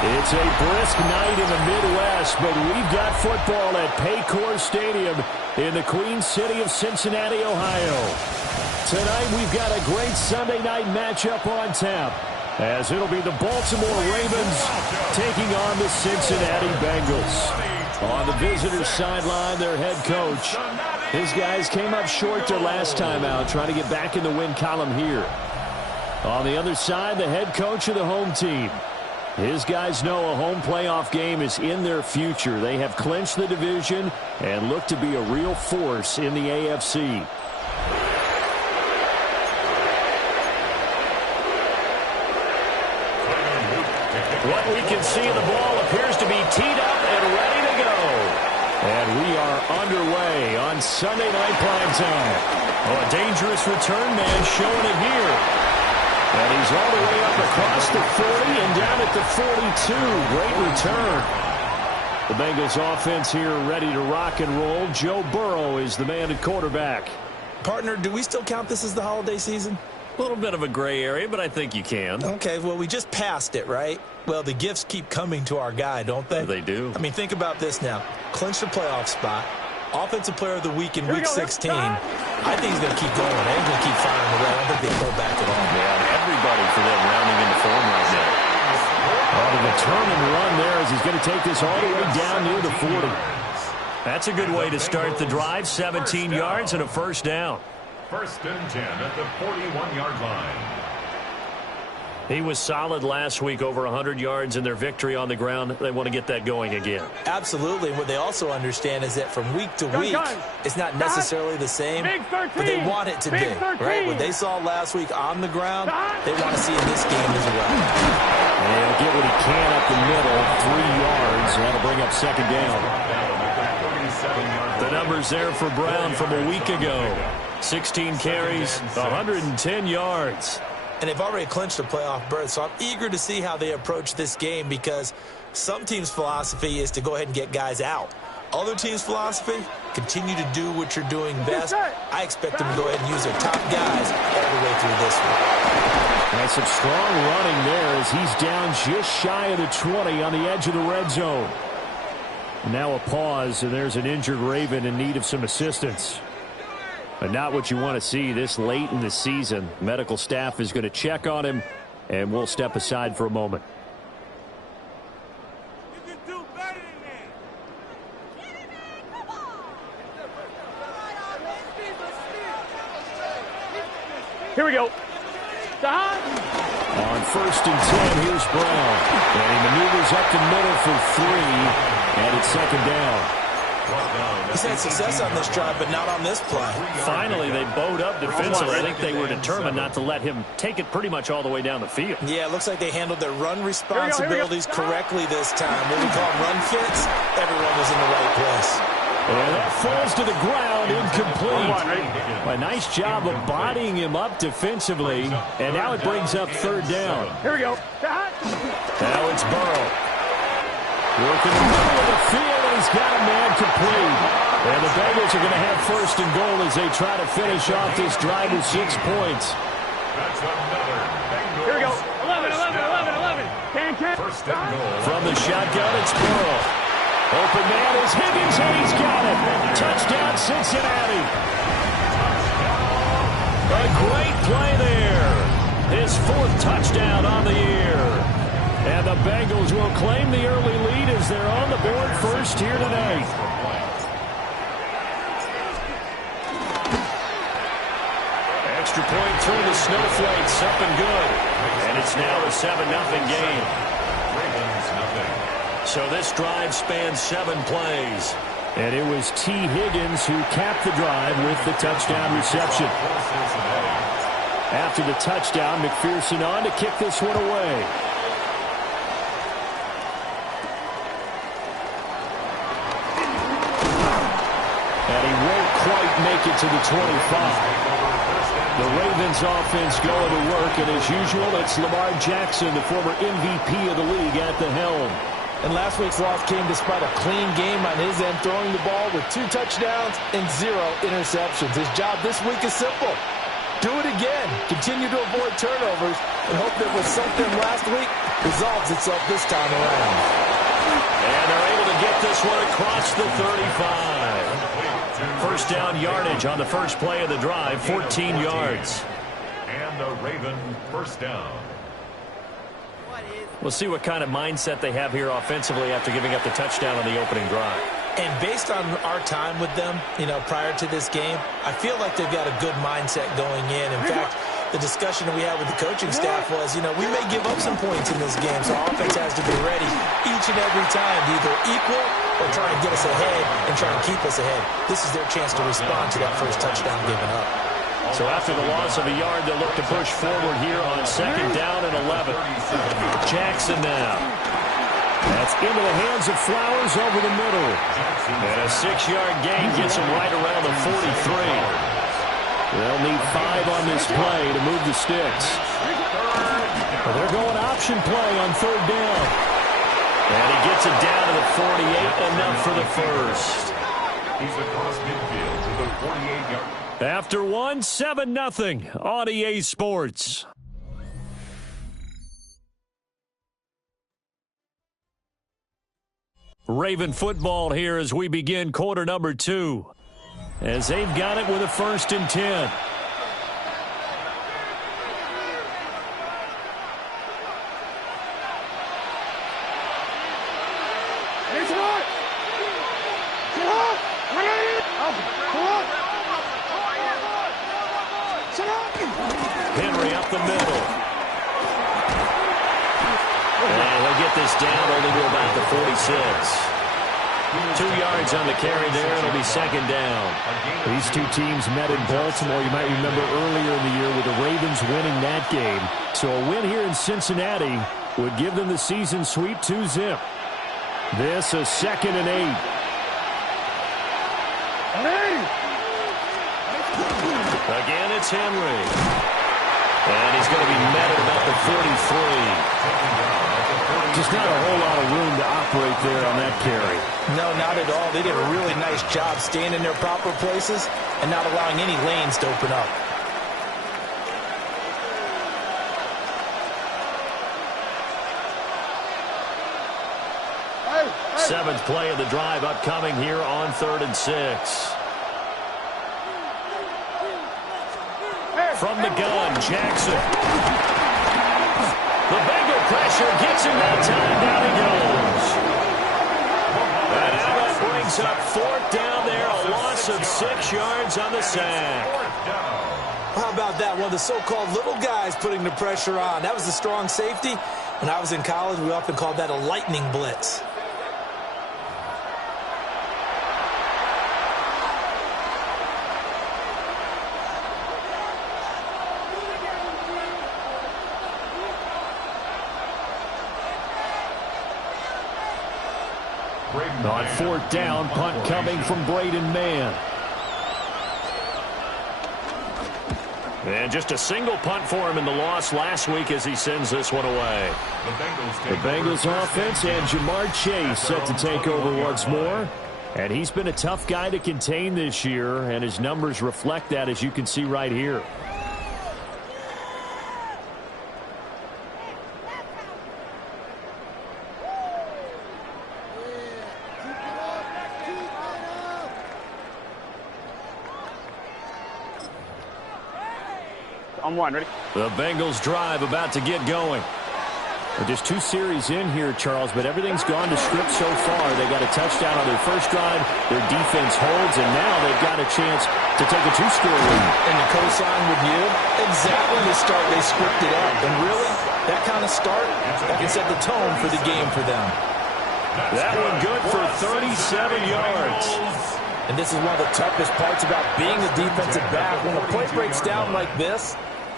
It's a brisk night in the Midwest, but we've got football at Paycor Stadium in the Queen City of Cincinnati, Ohio. Tonight we've got a great Sunday night matchup on tap, as it'll be the Baltimore Ravens taking on the Cincinnati Bengals. On the visitors' sideline, their head coach. His guys came up short their last time out, trying to get back in the win column here. On the other side, the head coach of the home team. His guys know a home playoff game is in their future. They have clinched the division and look to be a real force in the AFC. What we can see, the ball appears to be teed up and ready to go. And we are underway on Sunday Night Primetime. Oh, a dangerous return man showing it here. And he's all the way up across the 40 and down at the 42. Great return. The Bengals offense here ready to rock and roll. Joe Burrow is the man at quarterback. Partner, do we still count this as the holiday season? A little bit of a gray area, but I think you can. Okay, well, we just passed it, right? Well, the gifts keep coming to our guy, don't they? They do. I mean, think about this now. Clinch the playoff spot. Offensive Player of the Week in Week 16. I think he's going to keep going. They're going to keep firing away. I don't think they pull back at all. Yeah, everybody for them rounding into form right now. The determined run there as he's going to take this all the way down near the 40. That's a good way to start the drive. 17 yards and a first down. First and 10 at the 41-yard line. He was solid last week, over 100 yards in their victory on the ground. They want to get that going again. Absolutely. What they also understand is that from week to week, it's not necessarily the same, but they want it to be. Right? What they saw last week on the ground, they want to see in this game as well. And he'll get what he can up the middle, 3 yards, and that'll bring up second down. The numbers there for Brown from a week ago. 16 carries, 110 yards. And they've already clinched a playoff berth, so I'm eager to see how they approach this game because some teams' philosophy is to go ahead and get guys out. Other teams' philosophy, continue to do what you're doing best. I expect them to go ahead and use their top guys all the way through this one. And some strong running there as he's down just shy of the 20 on the edge of the red zone. Now a pause, and there's an injured Raven in need of some assistance. But not what you want to see this late in the season. Medical staff is going to check on him, and we'll step aside for a moment. You can do better than that. Here we go. On first and 10, here's Brown. And he maneuvers up the middle for 3, and it's second down. He's had success on this drive, but not on this play. Finally, they bowed up defensively. I think they were determined not to let him take it pretty much all the way down the field. Yeah, it looks like they handled their run responsibilities correctly this time. What we call run fits, everyone was in the right place. And that falls to the ground, incomplete. A nice job of bodying him up defensively, and now it brings up third down. Here we go. Now it's Burrow. Working the middle of the field, and he's got a man complete. And the Bengals are going to have first and goal as they try to finish off this drive with 6 points. That's another Bengals. Here we go. 11, 11, 11, 11. 10, 10. First and goal. From the shotgun, it's Burrow. Open man is Higgins, and he's got it. Touchdown, Cincinnati. A great play there. His 4th touchdown on the year. And the Bengals will claim the early lead as they're on the board first here tonight. Extra point through the snowflakes, up and good. And it's now a 7-0 game. So this drive spans 7 plays. And it was T. Higgins who capped the drive with the touchdown reception. After the touchdown, McPherson on to kick this one away. And he won't quite make it to the 25. The Ravens offense going to work, and as usual, it's Lamar Jackson, the former MVP of the league, at the helm. And last week's loss came despite a clean game on his end, throwing the ball with 2 touchdowns and 0 interceptions. His job this week is simple. Do it again. Continue to avoid turnovers and hope that what sunk them last week resolves itself this time around. And they're able to get this one across the 35. First down yardage on the first play of the drive, 14 yards. And the Raven first down. We'll see what kind of mindset they have here offensively after giving up the touchdown on the opening drive. And based on our time with them, prior to this game, I feel like they've got a good mindset going in. In fact, the discussion that we had with the coaching staff was, we may give up some points in this game, so our offense has to be ready each and every time to either equal or try and get us ahead and try and keep us ahead. This is their chance to respond to that first touchdown given up. So after the loss of a yard, they'll look to push forward here on second down and 11. Jackson now. That's into the hands of Flowers over the middle. And a 6-yard gain gets him right around the 43. They'll need 5 on this play to move the sticks. Well, they're going option play on third down. And he gets it down to the 48, enough for the first. He's across midfield to the 48-yard. After one, 7-0 on EA Sports. Raven football here as we begin quarter number 2. As they've got it with a 1st and 10. Henry up the middle. And he'll get this down only to about the 46. 2 yards on the carry there. It'll be second down. These two teams met in Baltimore. You might remember earlier in the year with the Ravens winning that game. So a win here in Cincinnati would give them the season sweep 2-zip. This a 2nd and 8. Again, it's Henry. And he's going to be met at about the 43. Just not a whole lot of room to operate there on that carry. No, not at all. They did a really nice job staying in their proper places and not allowing any lanes to open up. Seventh play of the drive upcoming here on 3rd and 6. From the gun, Jackson. The Bengal pressure gets him that time. Down he goes. And now that brings up 4th down there. A loss of 6 yards on the sack. How about that? One of the so-called little guys putting the pressure on. That was the strong safety. When I was in college, we often called that a lightning blitz. On 4th down, punt coming from Braden Mann. And just a single punt for him in the loss last week as he sends this one away. The Bengals offense and Jamar Chase set to take over once more. And he's been a tough guy to contain this year, and his numbers reflect that, as you can see right here. On one, ready? The Bengals drive about to get going. Just 2 series in here, Charles, but everything's gone to script so far. They got a touchdown on their first drive. Their defense holds, and now they've got a chance to take a 2-score lead. And the co-sign with you, exactly the start they scripted up. And really, that kind of start, that can set the tone for the game for them. That one good for 37 yards. And this is one of the toughest parts about being a defensive back. When a play breaks down like this,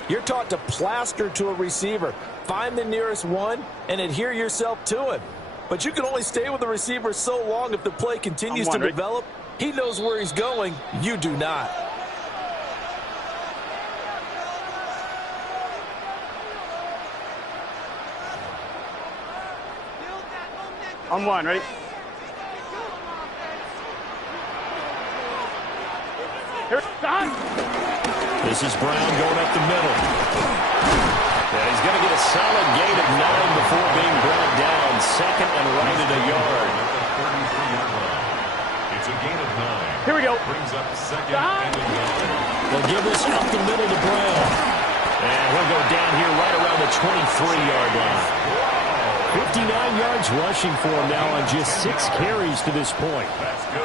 you're taught to plaster to a receiver. Find the nearest one and adhere yourself to it. But you can only stay with the receiver so long if the play continues to develop. He knows where he's going. You do not. On one, ready? Here, Don. This is Brown going up the middle. Yeah, he's going to get a solid gain of 9 before being brought down. Second and right at a yard. It's a gain of 9. Here we go. Brings up second and a yard. They'll give this up the middle to Brown. And he'll go down here right around the 23-yard line. 59 yards rushing for him now on just 6 carries to this point.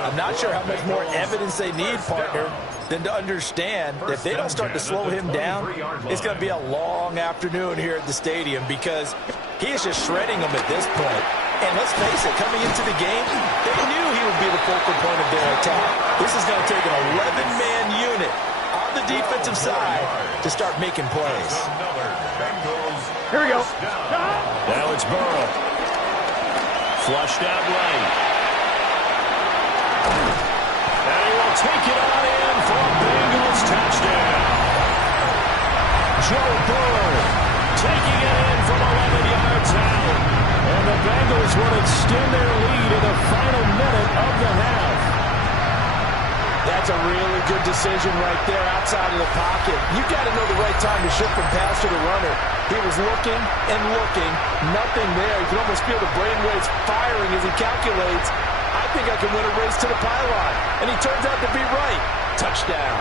I'm not sure how much more evidence they need, partner, than to understand that if they don't start to slow him down, it's going to be a long afternoon here at the stadium because he is just shredding them at this point. And let's face it, coming into the game, they knew he would be the focal point of their attack. This is going to take an 11-man unit on the defensive side to start making plays. Here we go. Now it's Burrow. Flushed out right. And he will take it on in for a Bengals touchdown. Joe Burrow taking it in from 11 yards out. And the Bengals will extend their lead in the final minute of the half. That's a really good decision right there outside of the pocket. You've got to know the right time to shift from passer to runner. He was looking and looking, nothing there. You can almost feel the brainwaves firing as he calculates, I think I can win a race to the pylon. And he turns out to be right. Touchdown.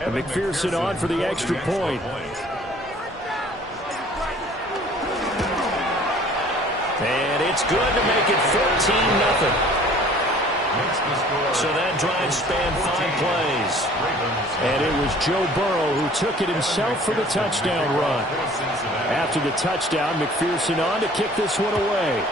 And McPherson on for the extra point. And it's good to make it 14-0. So that drive spanned 5 plays. And it was Joe Burrow who took it himself for the touchdown run. After the touchdown, McPherson on to kick this one away.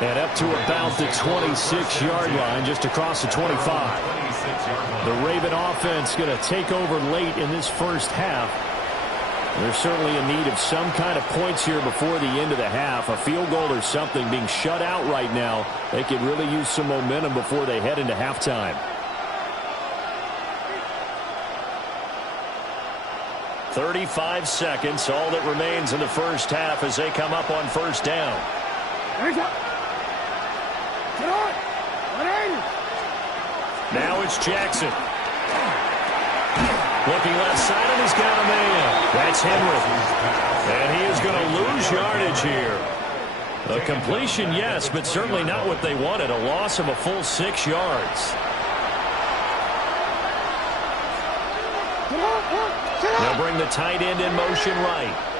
And up to about the 26-yard line, just across the 25. The Raven offense going to take over late in this first half. They're certainly in need of some kind of points here before the end of the half. A field goal or something being shut out right now. They could really use some momentum before they head into halftime. 35 seconds, all that remains in the first half as they come up on first down. Now it's Jackson. Looking left side, and he's got a man. That's Henry. And he is going to lose yardage here. A completion, yes, but certainly not what they wanted. A loss of a full 6 yards. They'll bring the tight end in motion right.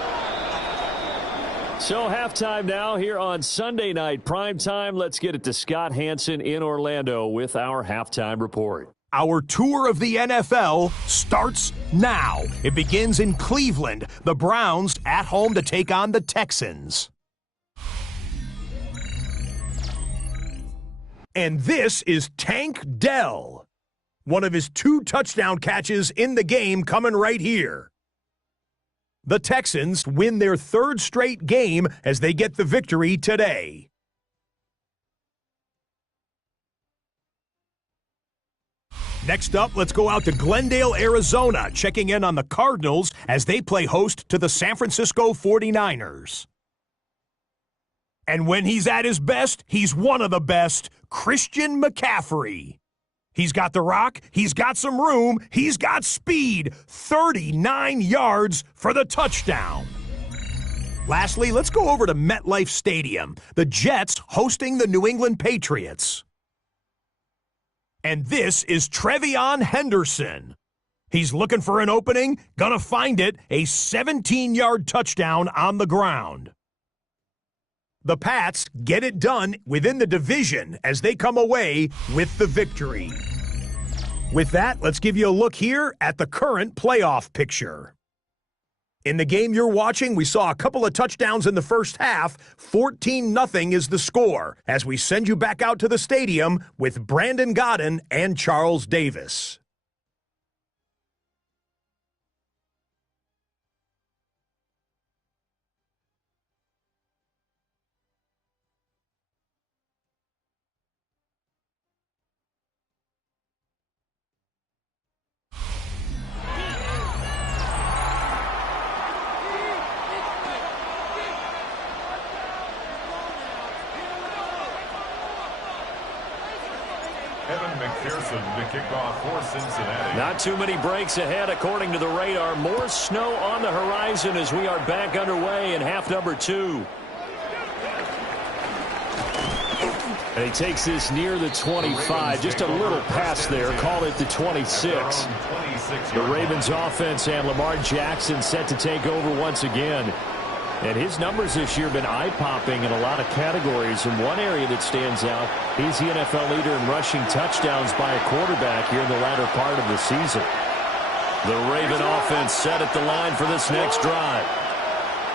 So halftime now here on Sunday night prime time. Let's get it to Scott Hansen in Orlando with our halftime report. Our tour of the NFL starts now. It begins in Cleveland. The Browns at home to take on the Texans. And this is Tank Dell. One of his 2 touchdown catches in the game coming right here. The Texans win their 3rd straight game as they get the victory today. Next up, let's go out to Glendale, Arizona, checking in on the Cardinals as they play host to the San Francisco 49ers. And when he's at his best, he's one of the best, Christian McCaffrey. He's got the rock, he's got some room, he's got speed. 39 yards for the touchdown. Lastly, let's go over to MetLife Stadium. The Jets hosting the New England Patriots. And this is Trevion Henderson. He's looking for an opening, gonna find it, a 17-yard touchdown on the ground. The Pats get it done within the division as they come away with the victory. With that, let's give you a look here at the current playoff picture. In the game you're watching, we saw a couple of touchdowns in the first half. 14-0 is the score as we send you back out to the stadium with Brandon Godden and Charles Davis. Evan McPherson to kick off for Cincinnati. Not too many breaks ahead according to the radar. More snow on the horizon as we are back underway in half number 2. And he takes this near the 25, just a little past there, call it the 26. The Ravens offense and Lamar Jackson set to take over once again. And his numbers this year have been eye-popping in a lot of categories. In one area that stands out, he's the NFL leader in rushing touchdowns by a quarterback here in the latter part of the season. The Raven offense set at the line for this next drive.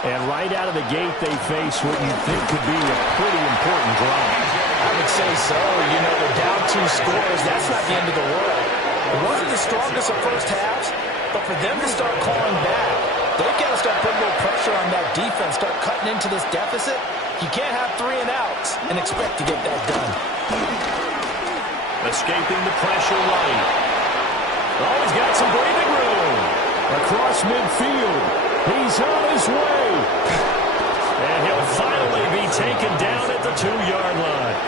And right out of the gate, they face what you think could be a pretty important drive. I would say so. You know, they're down 2 scores. That's not the end of the world. It wasn't the strongest of first halves, but for them to start calling back, they've got to start putting a little pressure on that defense, start cutting into this deficit. You can't have 3 and outs and expect to get that done. Escaping the pressure right. Oh, he's got some breathing room. Across midfield. He's on his way. And he'll finally be taken down at the 2-yard line.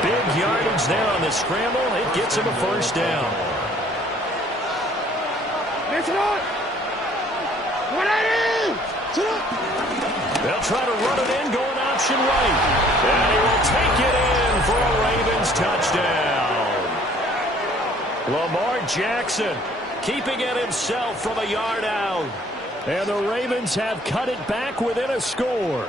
Big yardage there on the scramble. It gets him a first down. They'll try to run it in, going option right. And he will take it in for a Ravens touchdown. Lamar Jackson keeping it himself from a yard out. And the Ravens have cut it back within a score.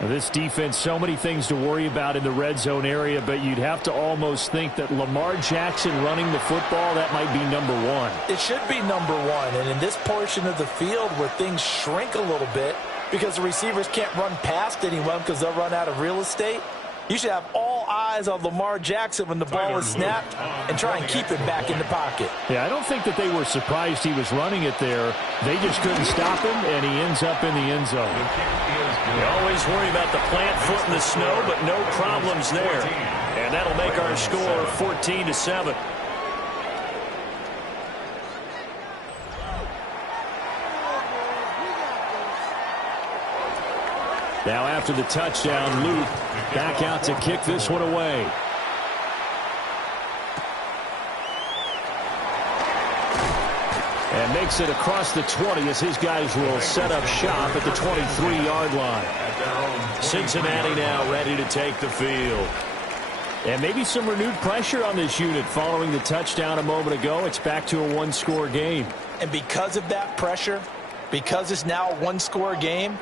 Now, this defense, so many things to worry about in the red zone area, but you'd have to almost think that Lamar Jackson running the football, that might be number 1. It should be number 1, and in this portion of the field where things shrink a little bit because the receivers can't run past anyone because they'll run out of real estate, you should have all eyes on Lamar Jackson when the ball is snapped and try and keep it back in the pocket. Yeah, I don't think that they were surprised he was running it there. They just couldn't stop him, and he ends up in the end zone. You always worry about the plant foot in the snow, but no problems there. And that'll make our score 14-7. Now after the touchdown, Luke back out to kick this one away. And makes it across the 20 as his guys will set up shop at the 23-yard line. Cincinnati now ready to take the field. And maybe some renewed pressure on this unit following the touchdown a moment ago. It's back to a 1-score game. And because of that pressure, because it's now a 1-score game,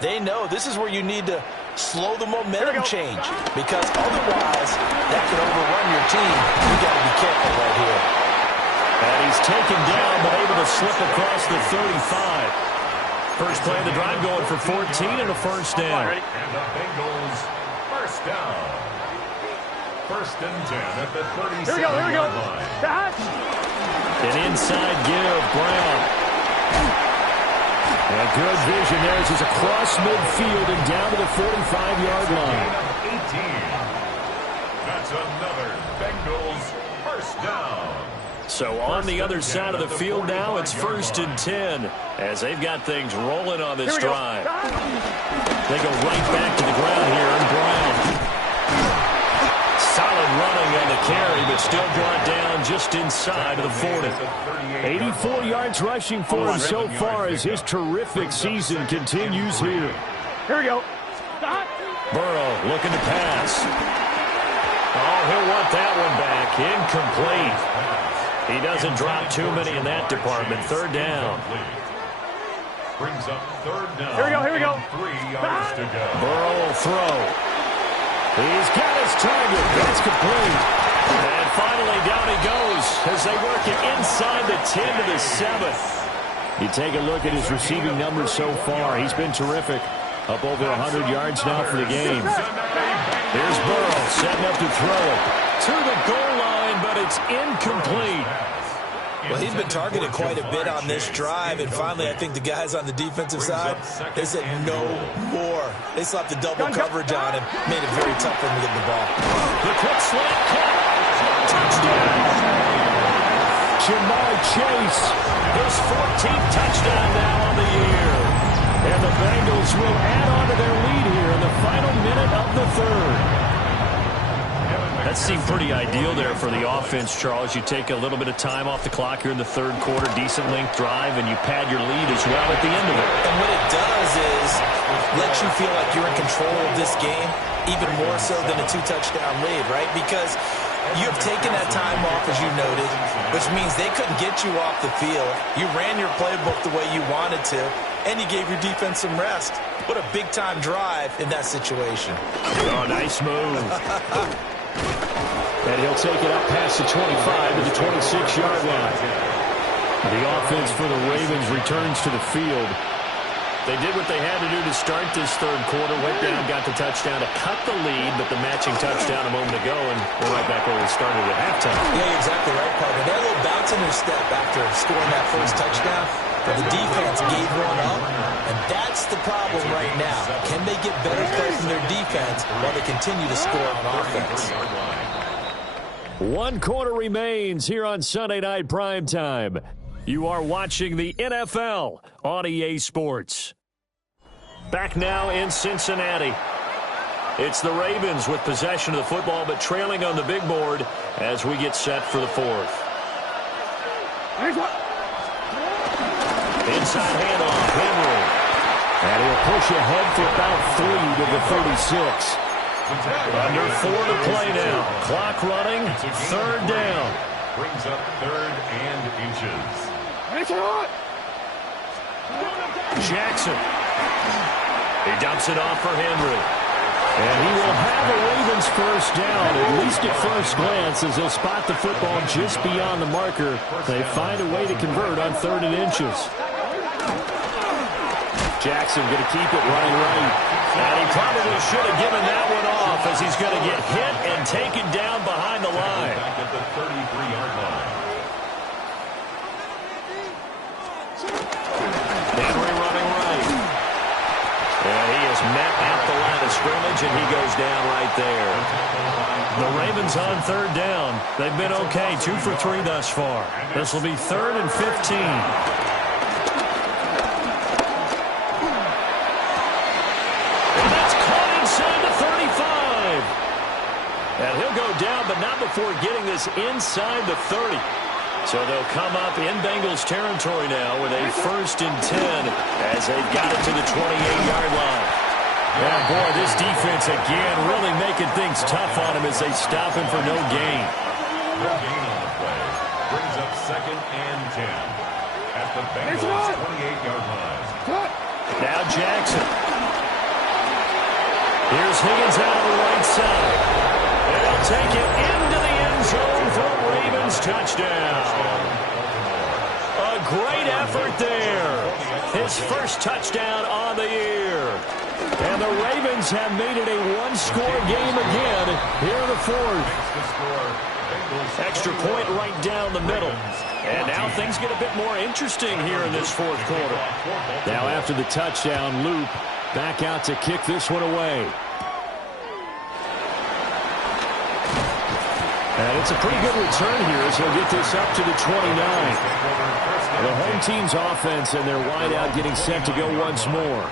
they know this is where you need to slow the momentum change, because otherwise that could overrun your team. You got to be careful right here. And he's taken down but able to slip across the 35. First play of the drive going for 14 and a first down. And the Bengals first down. First and 10 at the 37-yard line. An inside give, Brown. And good vision there as he's across midfield and down to the 45-yard line. 18. That's another Bengals first down. So on the other side of the field now, it's first and 10 as they've got things rolling on this drive. They go right back to the ground here, and Brown. Solid running on the carry, but still brought down just inside of the 40. 84 yards rushing for him so far as his terrific season continues here. Here we go. Burrow looking to pass. Oh, he'll want that one back. Incomplete. He doesn't drop too many in that department. Third down. Brings up third down. Here we go. 3 yards to go. Burrow will throw. He's got his target. That's complete. And finally down he goes as they work it inside the 10 to the 7. You take a look at his receiving numbers so far. He's been terrific. Up over 100 yards now for the game. Here's Burrow setting up to throw it. To the goal line, but it's incomplete. Well, he's been targeted quite a bit on this drive, and finally I think the guys on the defensive side, they said no more. They slapped the double coverage on him, made it very tough for him to get the ball. The quick slant cut. Touchdown. Jamar Chase, his 14th touchdown now on the year. And the Bengals will add on to their lead here in the final minute of the third. That that seemed pretty ideal there for the offense, Charles. You take a little bit of time off the clock here in the third quarter, decent length drive, and you pad your lead as well at the end of it. And what it does is let you feel like you're in control of this game, even more so than a 2-touchdown lead, right? Because you have taken that time off, as you noted, which means they couldn't get you off the field. You ran your playbook the way you wanted to, and you gave your defense some rest. What a big-time drive in that situation. Oh, nice move. And he'll take it up past the 25 to the 26-yard line. The offense for the Ravens returns to the field. They did what they had to do to start this third quarter. Went down, got the touchdown to cut the lead, but the matching touchdown a moment ago, and we're right back where we started at halftime. Yeah, you're exactly right, partner. They had a little bounce in their step after scoring that first touchdown, but the defense gave one up, and that's the problem right now. Can they get better play from their defense while they continue to score on offense? 1 quarter remains here on Sunday Night Primetime. You are watching the NFL on EA Sports. Back now in Cincinnati. It's the Ravens with possession of the football, but trailing on the big board as we get set for the fourth. Inside handoff, Henry. And he'll push ahead for about 3 to the 36. Under 4 to play now. Clock running, third down. Brings up 3rd and inches. Jackson. He dumps it off for Henry. And he will have a Ravens first down, at least at first glance, as they'll spot the football just beyond the marker. They find a way to convert on 3rd and inches. Jackson going to keep it running right. And he probably should have given that one off, as he's going to get hit and taken down behind the line. Back at the 33-yard line. Henry running right. And he is met at the line of scrimmage, and he goes down right there. The Ravens on 3rd down. They've been okay, 2 for 3 thus far. This will be 3rd and 15. And that's caught inside the 35. And he'll go down, but not before getting this inside the 30. So they'll come up in Bengals territory now with a 1st and 10 as they've got it to the 28-yard line. Yeah, boy, this defense again really making things tough on him as they stop him for no gain. No gain on the play. Brings up 2nd and 10 at the Bengals 28-yard line. Now Jackson. Here's Higgins out on the right side. And he'll take it into the end zone for a Ravens touchdown. A great effort there. His first touchdown on the year. And the Ravens have made it a 1-score game again here in the fourth. Extra point right down the middle. And now things get a bit more interesting here in this fourth quarter. Now after the touchdown, Loop back out to kick this one away. And it's a pretty good return here as he'll get this up to the 29. The home team's offense and their wideout getting set to go once more.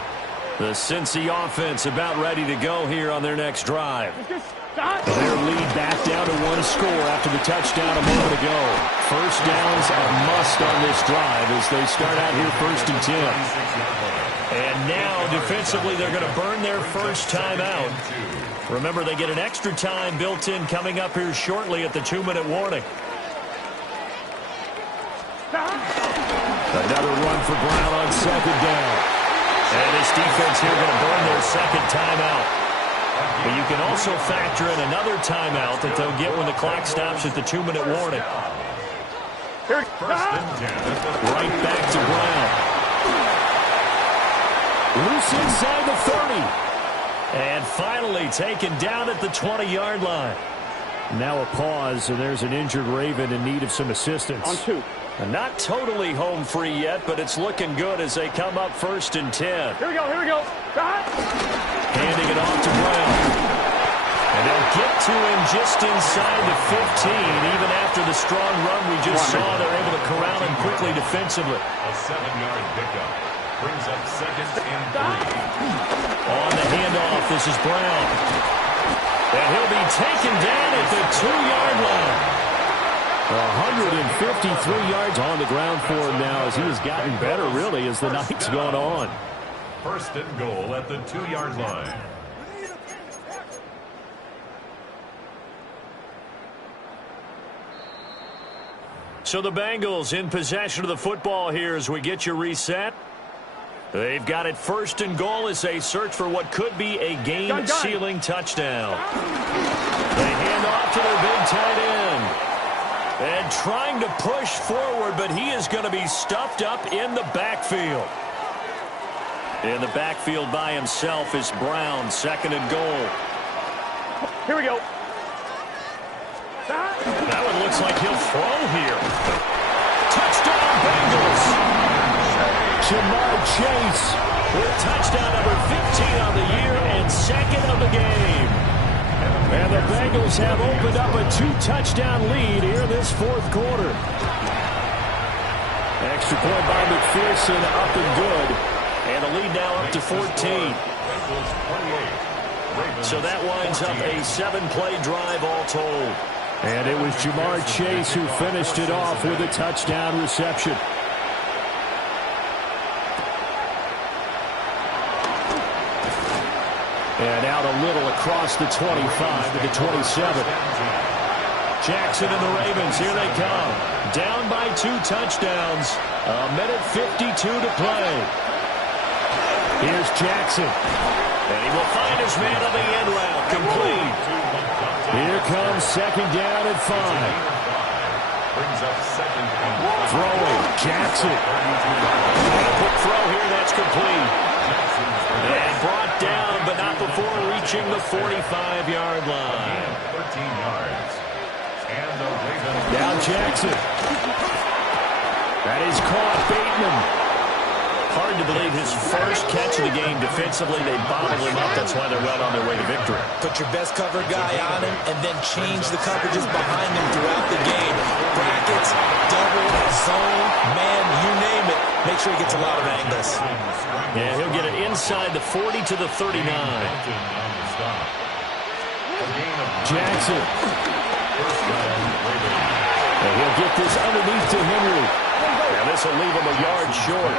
The Cincy offense about ready to go here on their next drive. Their lead back down to 1 score after the touchdown a moment ago. First downs a must on this drive as they start out here 1st and 10. And now defensively they're going to burn their first timeout. Remember, they get an extra time built in coming up here shortly at the 2-minute warning. Another run for Brown on 2nd down. And this defense here going to burn their second timeout. But you can also factor in another timeout that they'll get when the clock stops at the 2-minute warning. Right back to Brown. Loose inside the 30. And finally taken down at the 20-yard line. Now a pause, and there's an injured Raven in need of some assistance. On 2. And not totally home free yet, but it's looking good as they come up 1st and 10. Here we go, here we go. Handing it off to Brown. And they'll get to him just inside the 15. Even after the strong run we just saw, they're able to corral him quickly defensively. A 7-yard pickup. Brings up 2nd and 3. On the handoff, this is Brown. And he'll be taken down at the 2-yard line. 153 yards on the ground for him now as he has gotten better, really, as the night's gone on. First and goal at the 2-yard line. So the Bengals in possession of the football here as we get you reset. They've got it first and goal as they search for what could be a game-sealing touchdown. They hand off to their big tight end. And trying to push forward, but he is going to be stuffed up in the backfield. In the backfield by himself is Brown, second and goal. Here we go. That one looks like he'll throw here. Touchdown, Bengals. Jamar Chase with touchdown number 15 on the year and second of the game. And the Bengals have opened up a 2-touchdown lead here in this fourth quarter. Extra point by McPherson, up and good. And the lead now up to 14. So that winds up a 7-play drive all told. And it was Jamar Chase who finished it off with a touchdown reception. And out a little across the 25 to the 27. Jackson and the Ravens, here they come. Down by 2 touchdowns. 1:52 to play. Here's Jackson. And he will find his man on the end route. Complete. Here comes second down and 5. Throwing. Jackson. Quick throw here. That's complete. And brought down, but not before reaching the 45-yard line. 13 yards. And the Ravens. Now Jackson. That is caught. Bateman. Hard to believe his first catch of the game defensively. They bottled him up. That's why they're well on their way to victory. Put your best cover guy on him and then change the coverages behind him throughout the game. Brackets, double, zone, man, you name it. Make sure he gets a lot of angles. Yeah, he'll get it inside the 40 to the 39. Jackson. And he'll get this underneath to Henry. And this will leave him a yard short.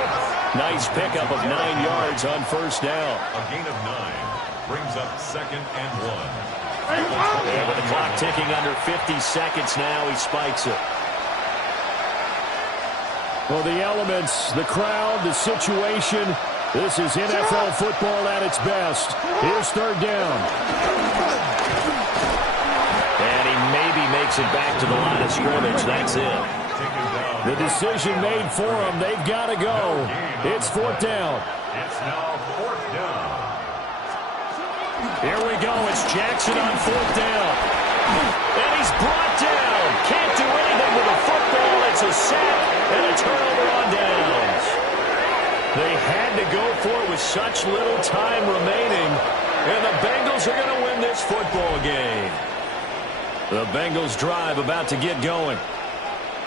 Nice pickup of 9 yards on first down. A gain of 9 brings up second and 1. And with the clock ticking under 50 seconds now, he spikes it. Well, the elements, the crowd, the situation, this is NFL football at its best. Here's third down. And he maybe makes it back to the line of scrimmage. That's it. The decision made for them. They've got to go. It's fourth down. It's now fourth down. Here we go. It's Jackson on fourth down. And he's brought down. Can't do anything with the football. It's a sack and a turnover on downs. They had to go for it with such little time remaining. And the Bengals are going to win this football game. The Bengals drive about to get going.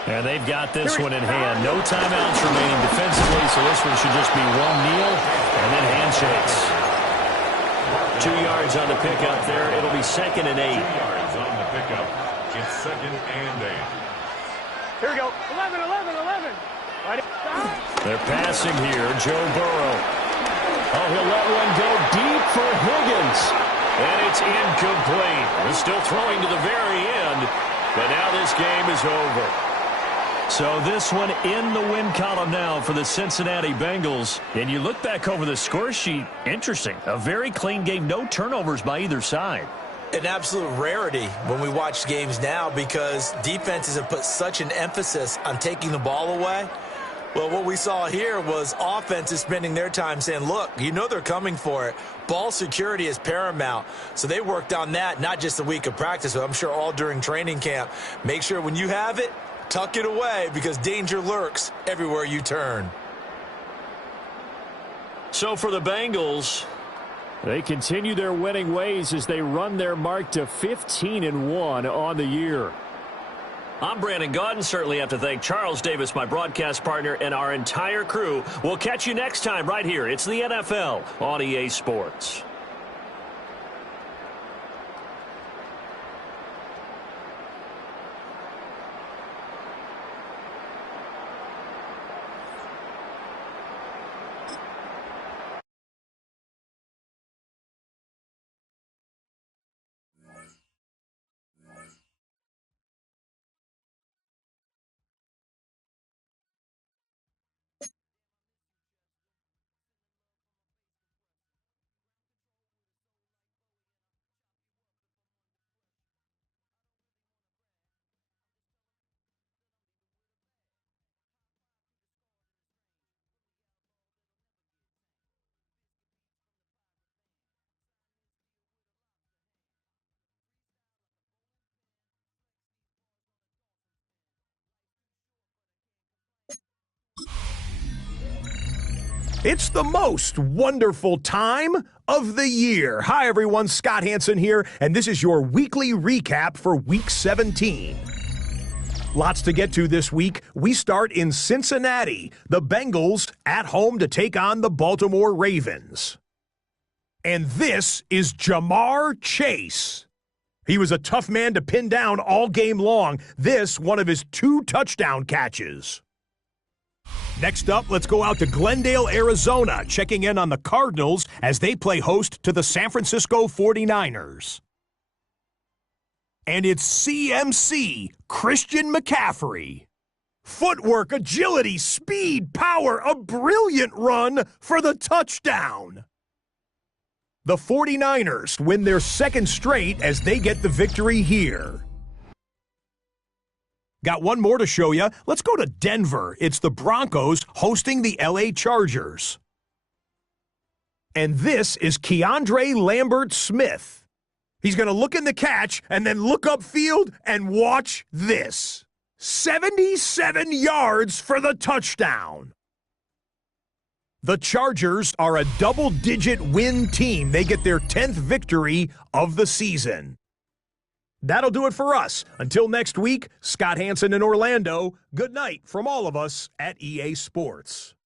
And they've got this one in hand. No timeouts remaining defensively, so this one should just be one kneel and then handshakes. 2 yards on the pickup there. It'll be second and 8. 2 yards on the pickup. It's second and 8. Here we go. 11. Right. They're passing here. Joe Burrow. Oh, he'll let one go deep for Higgins. And it's incomplete. He's still throwing to the very end, but now this game is over. So this one in the win column now for the Cincinnati Bengals. And you look back over the score sheet, interesting. A very clean game, no turnovers by either side. An absolute rarity when we watch games now because defenses have put such an emphasis on taking the ball away. Well, what we saw here was offenses spending their time saying, look, you know they're coming for it. Ball security is paramount. So they worked on that, not just a week of practice, but I'm sure all during training camp. Make sure when you have it, tuck it away because danger lurks everywhere you turn. So for the Bengals, they continue their winning ways as they run their mark to 15-1 on the year. I'm Brandon Gaudin. Certainly have to thank Charles Davis, my broadcast partner, and our entire crew. We'll catch you next time right here. It's the NFL on EA Sports. It's the most wonderful time of the year. Hi, everyone. Scott Hansen here, and this is your weekly recap for Week 17. Lots to get to this week. We start in Cincinnati. The Bengals at home to take on the Baltimore Ravens. And this is Jamar Chase. He was a tough man to pin down all game long. This, one of his 2 touchdown catches. Next up, let's go out to Glendale, Arizona, checking in on the Cardinals as they play host to the San Francisco 49ers. And it's CMC, Christian McCaffrey. Footwork, agility, speed, power, a brilliant run for the touchdown. The 49ers win their 2nd straight as they get the victory here. Got one more to show you. Let's go to Denver. It's the Broncos hosting the LA Chargers. And this is Keandre Lambert-Smith. He's going to look in the catch and then look upfield and watch this. 77 yards for the touchdown. The Chargers are a double-digit win team. They get their 10th victory of the season. That'll do it for us. Until next week, Scott Hansen in Orlando, good night from all of us at EA Sports.